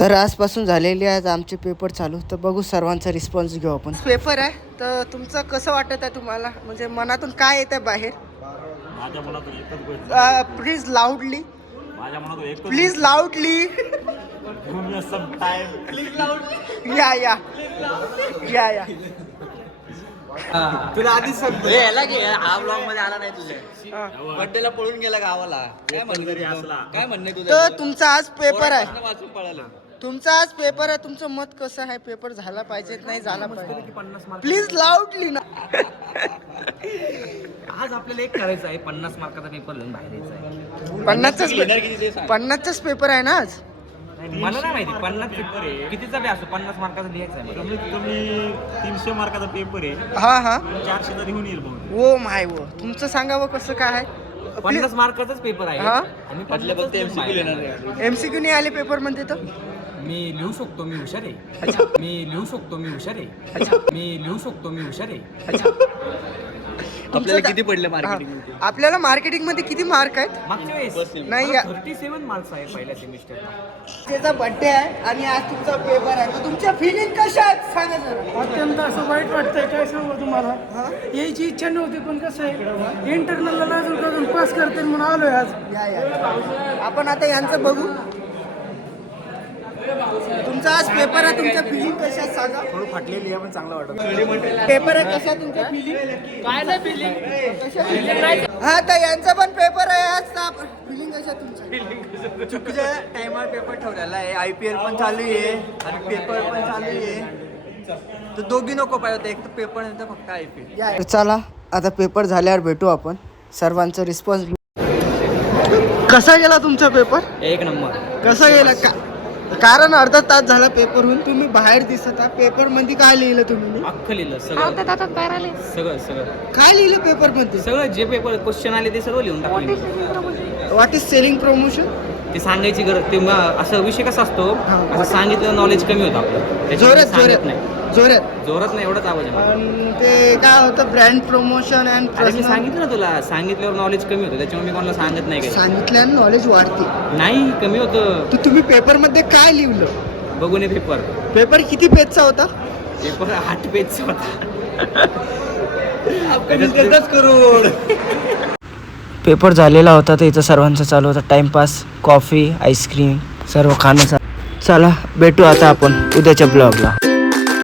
तर आजपासून झालेले आहेत आमचे पेपर चालू. तर बघू सर्वांचा रिस्पॉन्स घेऊ आपण. पेपर आहे तर तुमचं कसं वाटत आहे तुम्हाला, म्हणजे मनातून काय येतं बाहेर? माझ्या मनातून एकच गोष्ट, प्लीज लाऊडली, माझ्या मनातून एकच प्लीज लाऊडली, या या या या. तुला आधीच सांगतो याला की हा ब्लॉग मध्ये आला नाही तुझ्या बर्थडेला पळून गेला गावाला. काय म्हणणे असला काय म्हणणे तुझं? तर तुमचा आज पेपर आहे, वाचून पळाला. तुमचा आज पेपर आहे. तुमचं मत कसं आहे? पेपर झाला पाहिजे नाही झाला पाहिजे? प्लीज लाऊडली ना. आज आपल्याला एक करायचं आहे, 50 मार्काचा पेपर लिहून बाहेर यायचा आहे. 50चाच पेपर आहे ना आज? मला नाही माहिती 50 पेपर आहे कितीचा बी असो, 50 मार्काचा लिहायचा आहे. कमीत कमी 300 मार्काचा पेपर आहे. हा हा 400 तरी होऊन येईल भाऊ. वो माय वो. तुमचं सांगावं कसं काय आहे? 50 मार्काचाच पेपर आहे हा? आणि MCQ नाही आले पेपर मध्ये तर मी लिहू शकतो, मी हुशार आहे. मी लिहू शकतो, मी हुशार आहे. मी लिहू शकतो, मी हुशार आहे. आपल्याला किती पडले मार्केटिंग? आपल्याला मार्केटिंग मध्ये किती मार्क आहेत? मागच्या वेळेस नाही 37 मार्क्स आहे पहिल्या सेमिस्टरला. त्याचा बर्थडे आहे आणि आज तुमचा पेपर आहे, तर तुमच्या फिलिंग कशा आहेत सांगा जरा. अत्यंत असं वाईट वाटतंय, काय सांगू तुम्हाला. यायची इच्छा नव्हती पण कसं आहे इंटरनलला लाजून पास करते म्हणून आलोय आज. या या आपण आता यांचं बघू. तुमचा आज पेपर आहे, तुमच्या फिलिंग कशा आहेत सांगा. थोडं फाटलेली आहे पण चांगला वाटत. पेपर आहे, कशा तुमच्या फिलिंग? काय नाही फिलिंग. हा तर यांचा पण पेपर आहे आज. फिलिंग कशा तुमच्या? चुकीच्या टायमावर पेपर ठेवलेला आहे. IPL पण चालू आहे आणि पेपर पण चालू आहे, तर दोघी नको पाहिजे होते. एक तर पेपर नंतर फक्त IPL. तर चला आता पेपर झाल्यावर भेटू आपण. सर्वांचा रिस्पॉन्स कसा गेला तुमचा पेपर? एक नंबर. कसा गेला कारण अर्धा तास झाला पेपर होऊन तुम्ही बाहेर दिसत आहात. पेपर मध्ये काय लिहिलं तुम्ही? अख्खं लिहिलं सगळं सगळं काय लिहिलं पेपर मध्ये? सगळं जे पेपर क्वेश्चन आले ते सर्व लिहून टाकले. What is selling promotion? ते सांगायची गरज ते असं विषय कसा असतो, असं सांगितलं नॉलेज कमी होतं आपलं. त्याच्यामुळे जोरात सांगत जोरात नाही, जोरात नाही एवढाच आवाज आहे. आणि ते काय होतं ब्रँड प्रमोशन अँड अरे मी सांगितलं ना तुला, सांगितल्यावर नॉलेज कमी होतं, त्याच्यामुळे मी कोणाला सांगत नाही काही. सांगितल्यानं नॉलेज वाढते. नाही कमी होतं. तर तुम्ही पेपर मध्ये काय लिहिलं? बघून ये पेपर. पेपर किती पेजचा होता? पेपर 8 पेजचा होता. पेपर झालेला होता तर इथं सर्वांचं चालू होता टाइमपास, कॉफी, आईस्क्रीम सर्व खाण्याचा. चला भेटू आता आपण उद्याच्या ब्लॉगला.